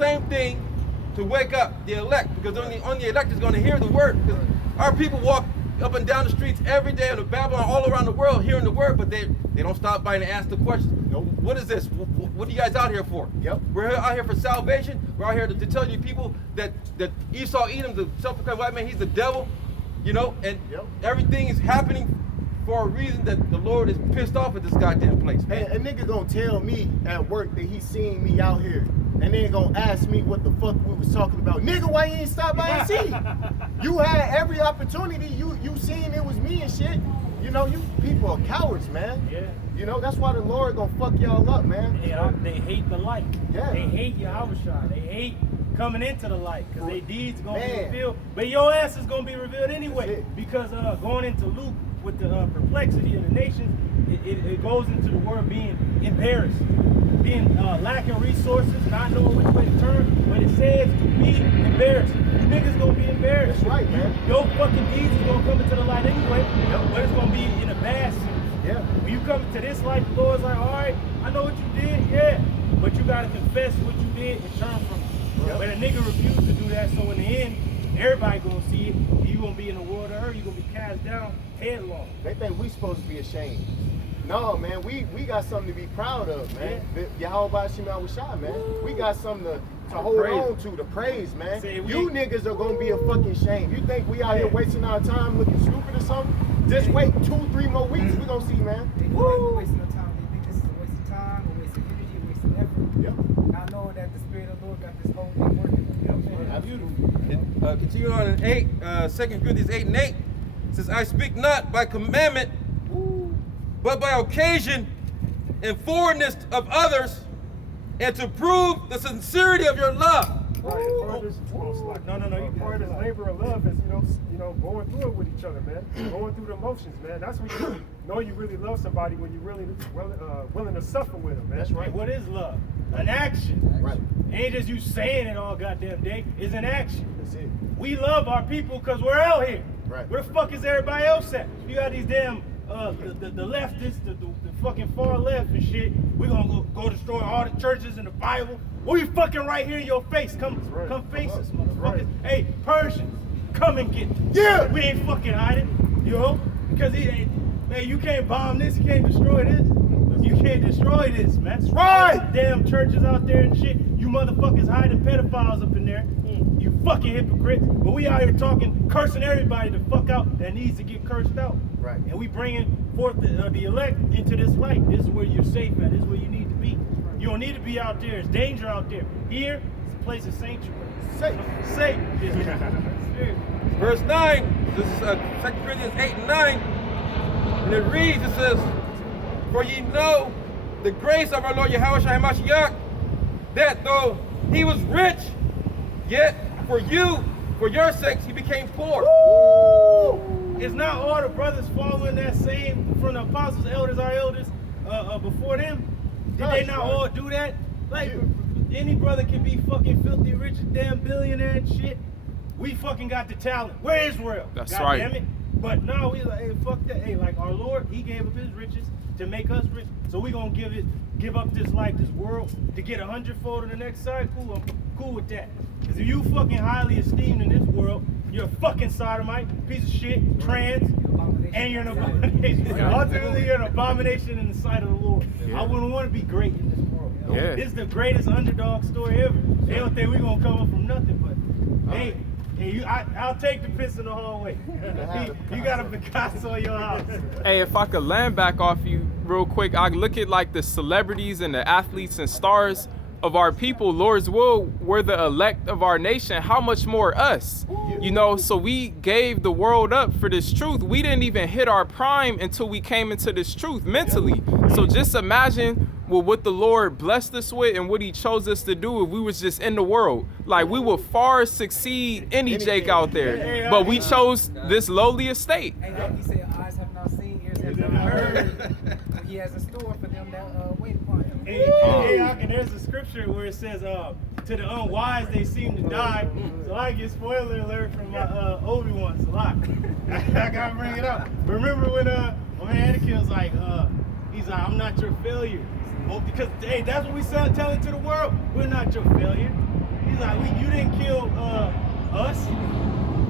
same thing to wake up the elect, because only the elect is going to hear the word. Because our people walk up and down the streets every day in Babylon, all around the world, hearing the word, but they don't stop by and ask the question. Nope. What is this? What are you guys out here for? Yep. We're out here for salvation. We're out here to tell you people that Esau Edom, the self-proclaimed white man, he's the devil, you know, and everything is happening for a reason that the Lord is pissed off at this goddamn place, man. Hey, a nigga gonna tell me at work that he seen me out here, and then gonna ask me what the fuck we was talking about. Nigga, why you ain't stop by and see? You had every opportunity. You seen it was me and shit. You know, you people are cowards, man. Yeah. You know, that's why the Lord gonna fuck y'all up, man. They hate the light. Yeah. They hate Yahushua. They hate coming into the light because their deeds gonna be revealed. But your ass is gonna be revealed anyway. Because going into Luke with the perplexity of the nations, it goes into the word being embarrassed, being lacking resources, not knowing which way to turn. When it says to be embarrassed, you niggas gonna be embarrassed. That's right, man. Your fucking deeds is gonna come into the light anyway, but it's gonna be in a bad sense. Yeah. When you come to this light, the Lord's like, all right, I know what you did, yeah, but you gotta confess what you did and turn from it. But a nigga refused to do that, so in the end, everybody gonna see it. You gonna be in the world of earth. You gonna be cast down headlong. They think we supposed to be ashamed. No, man, we got something to be proud of, man. Yahweh Shema Washai, man. We got something to hold on to praise, man. You niggas are gonna be a fucking shame. You think we out here wasting our time looking stupid or something? Just wait 2-3 more weeks, we gonna see, man. They feel like we're wasting no time. They think this is a waste of time, a waste of energy, a waste of effort. Yep. Not knowing that the Spirit of the Lord got this whole thing working. Absolutely. Continue on in 8, 2 Corinthians 8 and 8. It says, I speak not by commandment, but by occasion and forwardness of others, and to prove the sincerity of your love. Right, no. Part of this labor of love is, you know, going through it with each other, man. Going through the emotions, man. That's when you know you really love somebody, when you're really willing to suffer with them, man. That's right. What is love? An action. Right. Ain't just you saying it all goddamn day. It's an action. That's it. We love our people because we're out here. Right. Where the fuck is everybody else at? You got these damn the leftists, the fucking far left and shit. We're gonna go destroy all the churches in the Bible. We fucking right here in your face. Come face us, motherfuckers. Hey, Persians, come and get them. Yeah. We ain't fucking hiding, you know? Because hey, you can't bomb this, you can't destroy this. You can't destroy this, man. That's right. Damn churches out there and shit. You motherfuckers hiding pedophiles up in there. You fucking hypocrites. But we out here talking, cursing everybody the fuck out that needs to get cursed out. Right. And we bringing forth the elect into this light. This is where you're safe at. This is where you need to be. You don't need to be out there. There's danger out there. Here, it's a place of sanctuary. Safe. Verse 9, this is 2 Corinthians 8 and 9, and it reads, it says, for ye know the grace of our Lord Yahushua HaMashiach, that though he was rich, yet for your sakes, he became poor. Woo! It's not all the brothers following that same from the apostles, elders, our elders before them. Did they not all do that? Like, any brother can be fucking filthy rich, damn billionaire and shit. We fucking got the talent. Where is Israel? That's God right. Damn it. But no, we like, hey, fuck that. Hey, like our Lord, he gave up his riches to make us rich. So we gonna give up this life, this world, to get 100-fold in the next side. Cool, I'm cool with that. Because if you fucking highly esteemed in this world, you're a fucking sodomite, piece of shit, trans, and you're an abomination. Ultimately, you're an abomination in the sight of the Lord. I wouldn't want to be great in this world. Yeah. This is the greatest underdog story ever. They don't think we're gonna come up from nothing, but hey, I'll take the piss in the hallway. You got a Picasso in your house. Hey, if I could land back off you real quick, I look at like the celebrities and the athletes and stars of our people. Lord's will, we're the elect of our nation. How much more us? You know, so we gave the world up for this truth. We didn't even hit our prime until we came into this truth mentally. So just imagine what the Lord blessed us with and what he chose us to do if we was just in the world. Like, we would far succeed any Jake out there. But we chose this lowly estate. And like he said, eyes have not seen, ears have not heard. He has a store for them that wait upon him. And there's a scripture where it says, to the unwise they seem to die. So I get spoiler alert from my Obi-Wan. So I gotta bring it up. Remember when my man Anakin was like, he's like, I'm not your failure. Well, because hey, that's what we telling to the world. We're not your failure. like, you didn't kill us.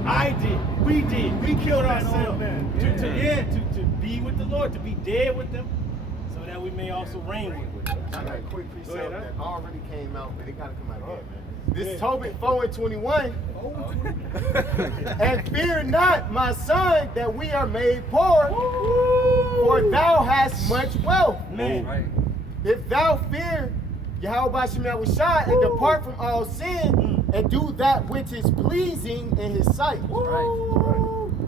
I did. We did. We killed ourselves to be with the Lord, to be dead with them, so that we may also reign with them. I got a quick precept that already came out, but it gotta come out again, man. This is Tobit 4:21. And fear not, my son, that we are made poor, for thou hast much wealth. Man. If thou fear Yahweh Shemel Washai and depart from all sin and do that which is pleasing in his sight.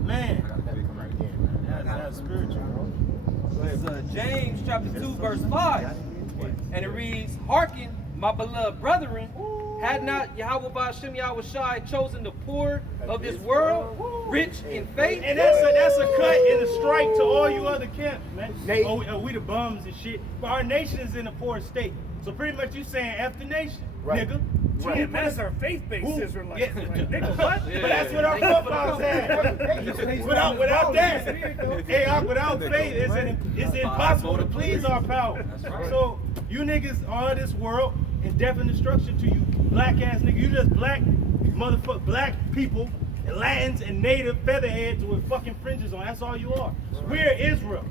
Man. That'll come out again, man. That's spiritual, bro. It's James chapter 2, verse 5. And it reads, Hearken, my beloved brethren, had not Yahweh Shem Yahweh chosen the poor of this world, rich in faith? And that's a cut and a strike to all you other camps, man. We the bums and shit. But our nation is in a poor state. So pretty much you saying F the nation, nigga. Right. That's our faith-based Israelites. Yeah. Nigga, what? But that's what our forefathers had. Without that, without faith, it's impossible to please our power. So you niggas are this world and death and destruction to you, black ass nigga. You just black motherfucker, black people, and Latins and native featherheads with fucking fringes on. That's all you are. We're Israel.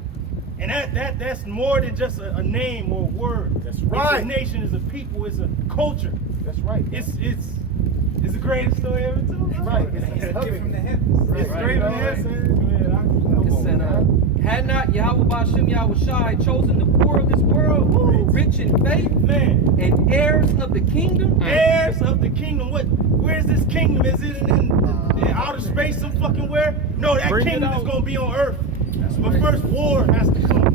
And that's more than just a name or a word. That's right. It's a nation, it's a people, it's a culture. That's right. It's the greatest story ever told. That's right. It's From the heavens. It's straight from the heavens. It said, had not Yahweh Shem Yahweh chosen the poor of this world, rich in faith, Man. and heirs of the kingdom? Heirs of the kingdom. Where's this kingdom? Is it in outer space some fucking where? No, that kingdom is gonna be on earth. But first war has to come.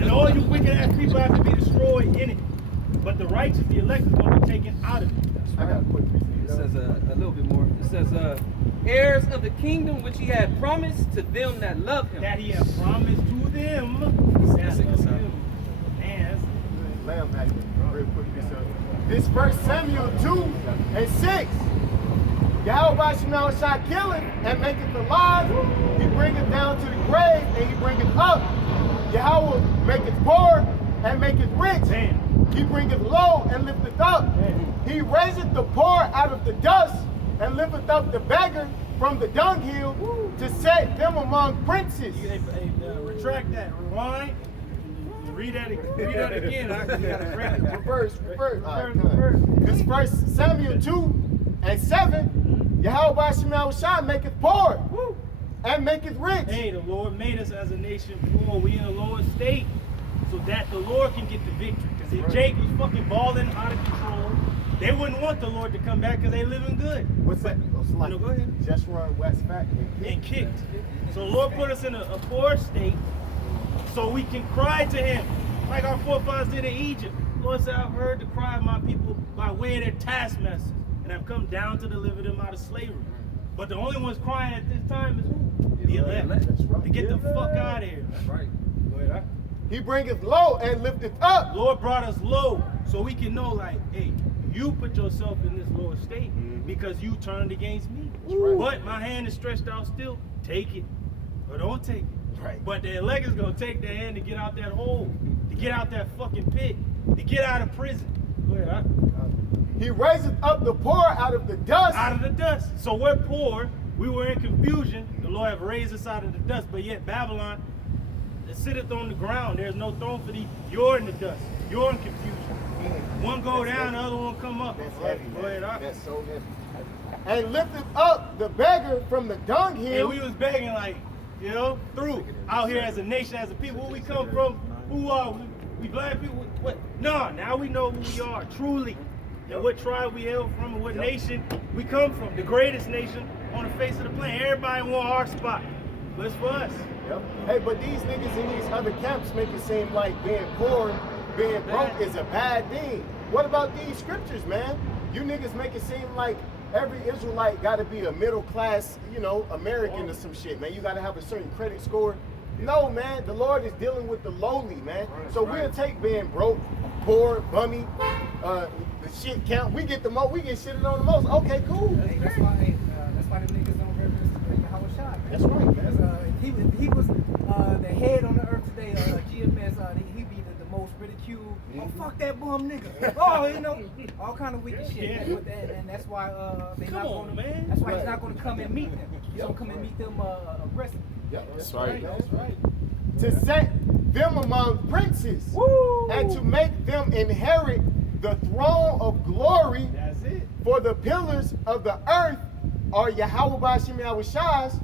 And all you wicked ass people have to be destroyed in it. But the righteous, the elect, is gonna be taken out of it. I got a quick It says a little bit more. It says, heirs of the kingdom which he had promised to them that love him. That he has promised to them. That's him. Man, Lamb back real quick. This 1 Samuel 2:6. Yahweh Shemel shall kill it and make it alive. He bringeth down to the grave and he bringeth up. Yahweh maketh poor and maketh rich. Man. He bringeth low and lifteth up. Man. He raiseth the poor out of the dust and lifteth up the beggar from the dunghill to set them among princes. Retract that. Rewind. Read that again. I gotta Reverse. Reverse. This 1 Samuel 2:7. Yahweh Shemel Shai maketh poor and maketh rich. Hey, the Lord made us as a nation poor. We in a lower state so that the Lord can get the victory. Because if Jake was fucking balling out of control, they wouldn't want the Lord to come back because they living good. What's that? It's like No, go ahead. Just run West Fat And kicked. So the Lord put us in a poor state so we can cry to him like our forefathers did in Egypt. Lord said, I've heard the cry of my people by way of their taskmasters, and I've come down to deliver them out of slavery. But the only ones crying at this time is who? The elect. That's right. To get the fuck out of here. That's right. Go ahead. He bringeth low and lifteth up. Lord brought us low so we can know, like, hey, you put yourself in this lower state because you turned against me. Right. But my hand is stretched out still. Take it or don't take it. Right. But the elect is going to take their hand to get out that hole, to get out that fucking pit, to get out of prison. Go ahead. He raiseth up the poor out of the dust. Out of the dust. So we're poor. We were in confusion. The Lord have raised us out of the dust. But yet Babylon, it sitteth on the ground. There's no throne for thee. You're in the dust. You're in confusion. One go down, the other one come up. That's heavy, Go ahead. man. That's so heavy. And lifteth up the beggar from the dunghill. And we was begging like, you know, through out here as a nation, as a people. Where we come from? Who are we? We black people? What? No, now we know who we are, truly. And what tribe we hail from and what nation we come from. The greatest nation on the face of the planet. Everybody want our spot. But it's for us. Yep. Hey, but these niggas in these other camps make it seem like being poor, being broke is a bad thing. What about these scriptures, man? You niggas make it seem like every Israelite got to be a middle class, you know, American or some shit, man. You got to have a certain credit score. No, man, the Lord is dealing with the lowly, man. So we'll take being broke, poor, bummy, the shit count. We get the most, we get shitted on the most. Okay, cool. Hey, that's why them niggas don't reverence Yahweh Shai, man. That's right, man. Because he was the head on the earth today, GMS, he'd be the most ridiculed barbecue. Oh, fuck that bum nigga. Oh, you know, all kind of wicked shit. Yeah. And that's why they Come not on, gonna, man. That's why he's not gonna come and meet them. He's gonna come and meet them aggressively. Yep, That's right. That's right. to set them among princes, Woo! and to make them inherit the throne of glory. That's it. For the pillars of the earth are Yahweh Ba'Shem Yahushai's,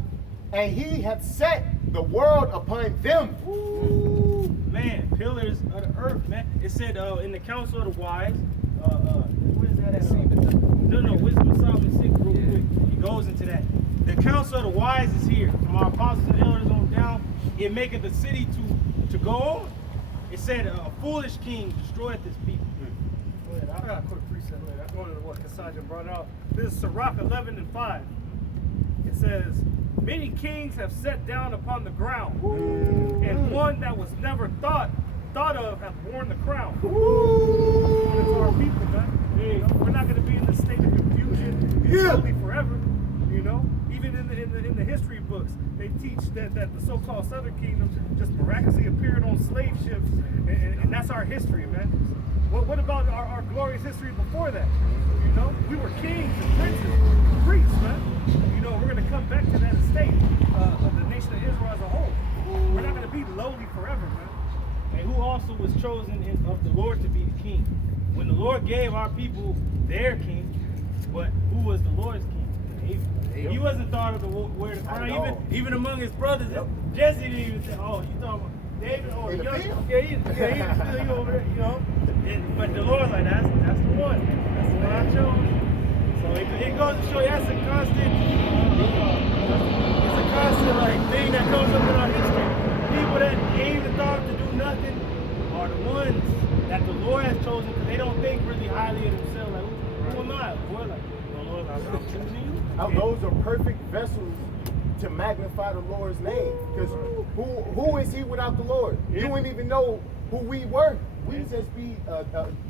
and he hath set the world upon them. Ooh, man, pillars of the earth, man. It said in the council of the wise, where's that at? No, Wisdom of Solomon 6, real quick. It goes into that. The council of the wise is here. From our apostles and elders on down, it maketh the city to go on. It said a foolish king destroyeth his people. Go ahead. I got a quick precept later. That's one of what Kasajan brought out. This is Sirach 11:5. It says, many kings have sat down upon the ground, and one that was never thought of hath worn the crown. It's our people, man. You know, we're not going to be in this state of confusion slowly forever. You know, even in the history books, they teach that the so-called Southern Kingdom just miraculously appeared on slave ships, and that's our history, man. What about our glorious history before that? You know, we were kings and princes, priests, man. You know, we're going to come back to that estate of the nation of Israel as a whole. We're not going to be lowly forever, man. And who also was chosen of the Lord to be the king? When the Lord gave our people their king, but who was the Lord's king? David. He wasn't thought of to wear the crown. Even among his brothers, Jesse didn't even say, "Oh, you talking about David or young?" Yeah, he over there, you know. But the Lord's like, that's the one. That's the one I chose. So it goes to show you that's a constant. It's a constant like thing that comes up in our history. People that ain't even thought to do nothing are the ones that the Lord has chosen because they don't think really highly of themselves. Like, who am I? We're like, the Lord, I'm choosing you. Those are perfect vessels to magnify the Lord's name. Because who is he without the Lord? You wouldn't even know who we were. We'd just be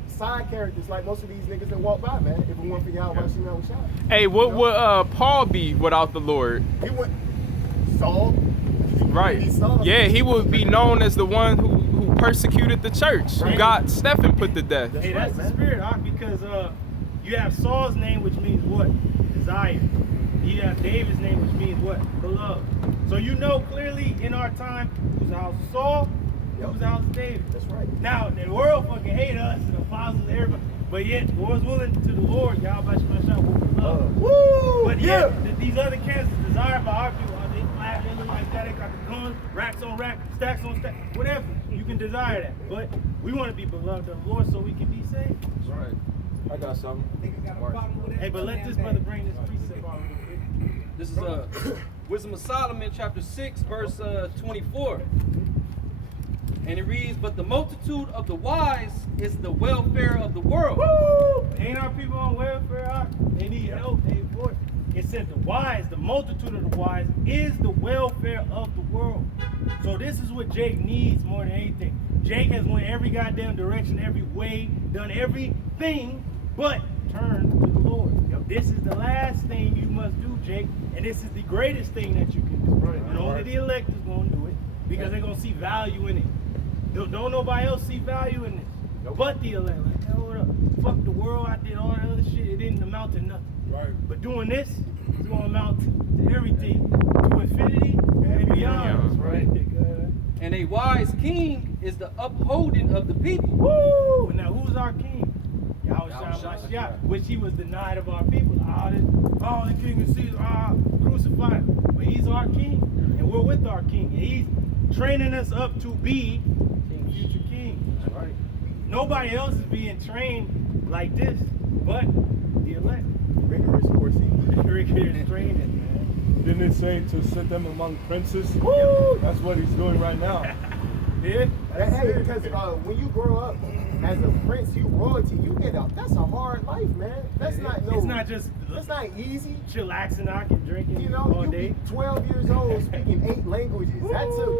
side characters like most of these niggas that walk by, man. If it weren't for Yahweh Ba'Shem Yahushai. Hey, what would Paul be without the Lord? He went Saul. Right. Yeah, he would be known as the one who persecuted the church, who got Stephen put to death. Hey, that's the spirit, because you have Saul's name, which means what? Desire. You have David's name, which means what? Beloved. So you know clearly in our time who's the house of Saul, who's the house of David. That's right. Now, the world fucking hate us, and the apostles, everybody. But yet, was willing to the Lord, Yahweh Ba'Shem with love. Woo! But yet, these other camps is desired by our people. They flat, they look like that, they got the guns, racks on racks, stacks on stacks, whatever. You can desire that. But we want to be beloved of the Lord so we can be saved. That's right. I got something. Hey, but let this brother bring this precept out real quick. This is Wisdom of Solomon, chapter 6, verse 24. And it reads, but the multitude of the wise is the welfare of the world. Woo! Ain't our people on welfare? They need help. They important. It said the wise, the multitude of the wise is the welfare of the world. So this is what Jake needs more than anything. Jake has went every goddamn direction, every way, done everything but turn to the Lord. This is the last thing you must do, Jake, and this is the greatest thing that you can do. Right. And only the elect is going to do it because they're going to see value in it. Don't nobody else see value in this but the elect. Like, hold up, fuck the world, I did all that other shit, it didn't amount to nothing. Right. But doing this is going to amount to everything, to infinity and beyond. Right. And a wise king is the upholding of the people. Woo! Now who's our king? Yahushua, which he was denied of our people. The king of Caesar, crucified. But he's our king, and we're with our king. And he's training us up to be future king. Right. Nobody else is being trained like this, but the elect. Rigorous coursing. Rigorous training, man. Didn't it say to set them among princes? Woo! That's what he's doing right now. Yeah. Hey, because when you grow up as a prince, you royalty, that's a hard life, man. That's It's not just that's not easy. chillaxing out and drinking You know, all you day. be 12 years old speaking 8 languages. That took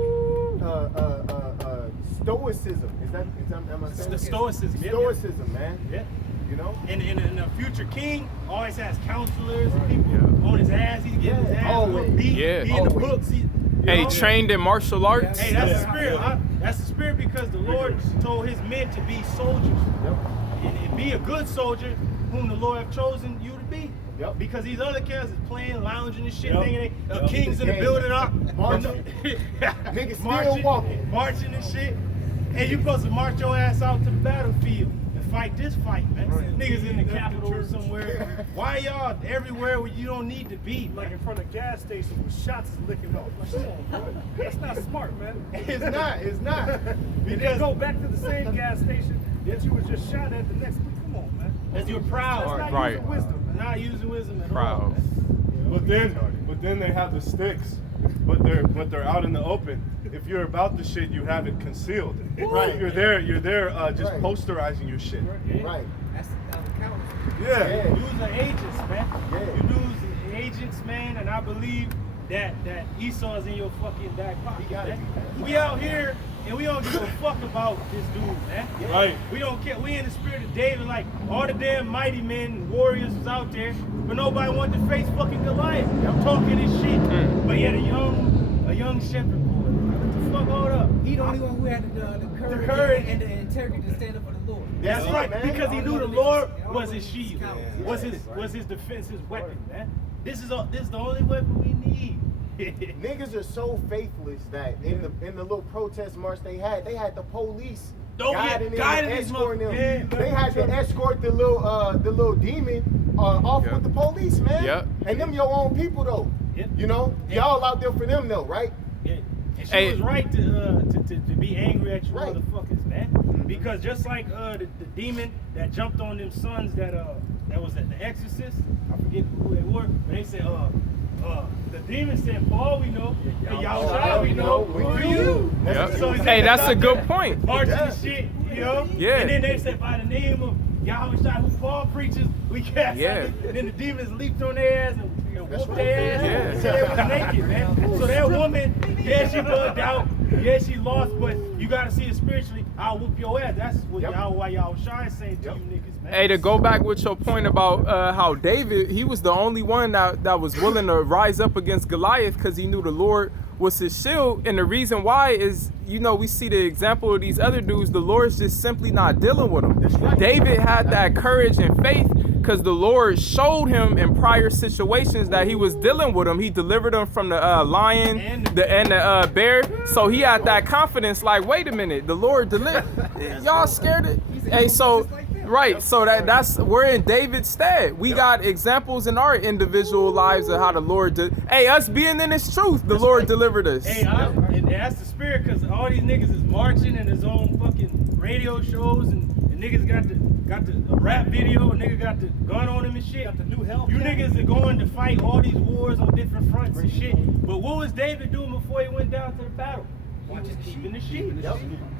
stoicism. Am I saying The it? stoicism. Yeah. Stoicism, man. Yeah. You know? And a future king always has counselors, people on his ass. He's getting his ass Always. beat. Yeah. He in the Always. books. Hey, trained in martial arts. Hey, that's the spirit. That's the spirit because the Lord told his men to be soldiers. Yep. And be a good soldier whom the Lord have chosen you to be. Yep. Because these other cats is playing, lounging and shit, Yep. thinking they kings in the building up. Marching. Niggas still marching, walking. marching and shit. And you supposed to march your ass out to the battlefield and fight this fight, man. Niggas in the Capitol somewhere. Why y'all everywhere where you don't need to be, Like man? in front of gas stations with shots is licking off. Like, come on, bro. That's not smart, man. It's not. It's not. And then go back to the same gas station that you was just shot at the next week. Come on, man. Because you're proud. That's not Right. using wisdom, man. Not using wisdom at all. Proud. Man. But then they have the sticks, but they're out in the open. If you're about the shit, you have it concealed. Right. You're there just Right. posterizing your shit. Right. That's the counter. Yeah. Use the agents, man. Yeah. You use the agents, man, and I believe that Esau's in your fucking back pocket. He gotta man. be, man. We out here and we don't give a fuck about this dude, man. Right. We don't care. We in the spirit of David, like all the damn mighty men and warriors was out there, but nobody wanted to face fucking Goliath. I'm talking this shit. But yet a young shepherd boy. What the fuck? Hold up. He the only one who had the courage, courage. and the integrity to stand up for the Lord. That's Yeah, right, man. because he knew the All Lord the was witnesses, his shield, yeah. was his defense, his weapon, man. This is the only weapon we need. Niggas are so faithless that in the little protest march they had the police Oh, yeah, guiding guiding them, these escorting them. yeah, They had to escort the little demon off Yep. with the police, man. Yep. And them your own people though. Yep. You know, Yep. y'all out there for them though, right? Yeah. And she Hey. was right to be angry at you Right. motherfuckers, man. Because just like the demon that jumped on them sons that was at the Exorcist, I forget who they were, but they said the demon said, Paul we know, and y'all shall we know, who are you? Yep. So he Hey, said, that's a out good there point. Marching and shit, you know? Yeah. And then they said by the name of Yahweh Shai, who Paul preaches, we cast Yeah. out. And then the demons leaped on their ass and That's whooped right. their ass. Yeah. And said they was naked, man. So that woman, yeah, she bugged out. Yeah, she lost, but you gotta see it spiritually. I'll whoop your ass. That's what Yep. Yahweh Shai is saying to Yep. you niggas, man. Hey, to go back with your point about how David, he was the only one that was willing to rise up against Goliath because he knew the Lord was his shield. And the reason why is, we see the example of these other dudes, the Lord's just simply not dealing with them. That's right. David had that courage and faith because the Lord showed him in prior situations that he was dealing with him. He delivered him from the lion and the bear. So he had that confidence like, wait a minute, the Lord delivered. Y'all scared it? Hey, so... Right, so that's we're in David's stead. We got examples in our individual lives of how the Lord did. Hey, us being in His truth, the Lord delivered us. Hey, and that's the spirit, because all these niggas is marching in his own fucking radio shows, and niggas got the rap video, and nigga got the gun on him and shit. Got the new hell. You niggas are going to fight all these wars on different fronts and shit. But what was David doing before he went down to the battle? He was keeping the sheep. Yep.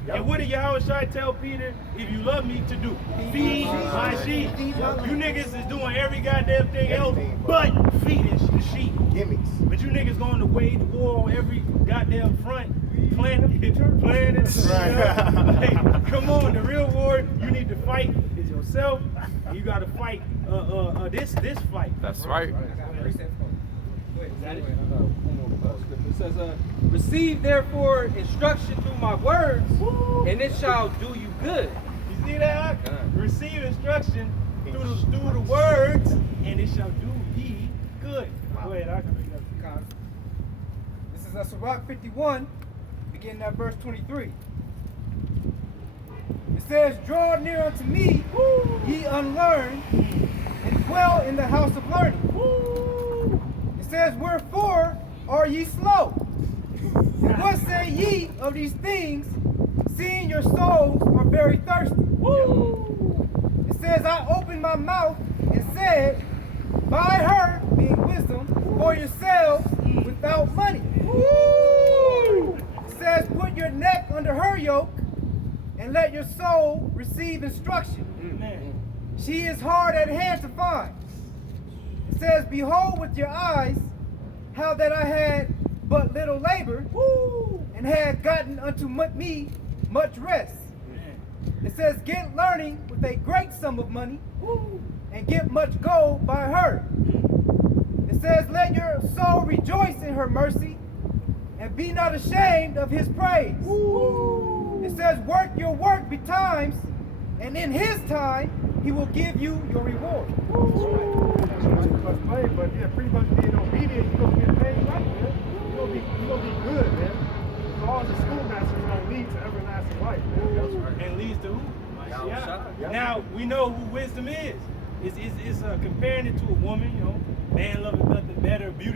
And what did Yahweh Shai tell Peter, if you love me, to do? Feed my sheep. You niggas is doing every goddamn thing else but feeding the sheep. Gimmicks. But you niggas going to wage war on every goddamn front. Planning. Like, come on, the real war you need to fight is yourself. You got to fight this fight. That's right. It says, receive therefore instruction through my words, and it shall do you good. You see that? Receive instruction through the words, and it shall do ye good. Go ahead, I can read that. This is Sirach 51, beginning at verse 23. It says, draw near unto me, ye unlearned, and dwell in the house of learning. It says, wherefore are ye slow? And what say ye of these things, seeing your souls are very thirsty? It says, I opened my mouth and said, buy her, being wisdom, for yourselves without money. It says, put your neck under her yoke, and let your soul receive instruction. Amen. She is hard at hand to find. It says, behold with your eyes how that I had but little labor, and had gotten unto me much rest. It says, get learning with a great sum of money, and get much gold by her. It says, let your soul rejoice in her mercy, and be not ashamed of his praise. It says, work your work betimes, and in his time, he will give you your reward. But yeah, pretty much being obedient, you're gonna get paid right, man. You're gonna be good, man. So all the schoolmasters are gonna lead to everlasting life, man. That's right. And leads to who? Yeah. Now we know who wisdom is. It's comparing it to a woman, you know. Man loveth nothing better, beauty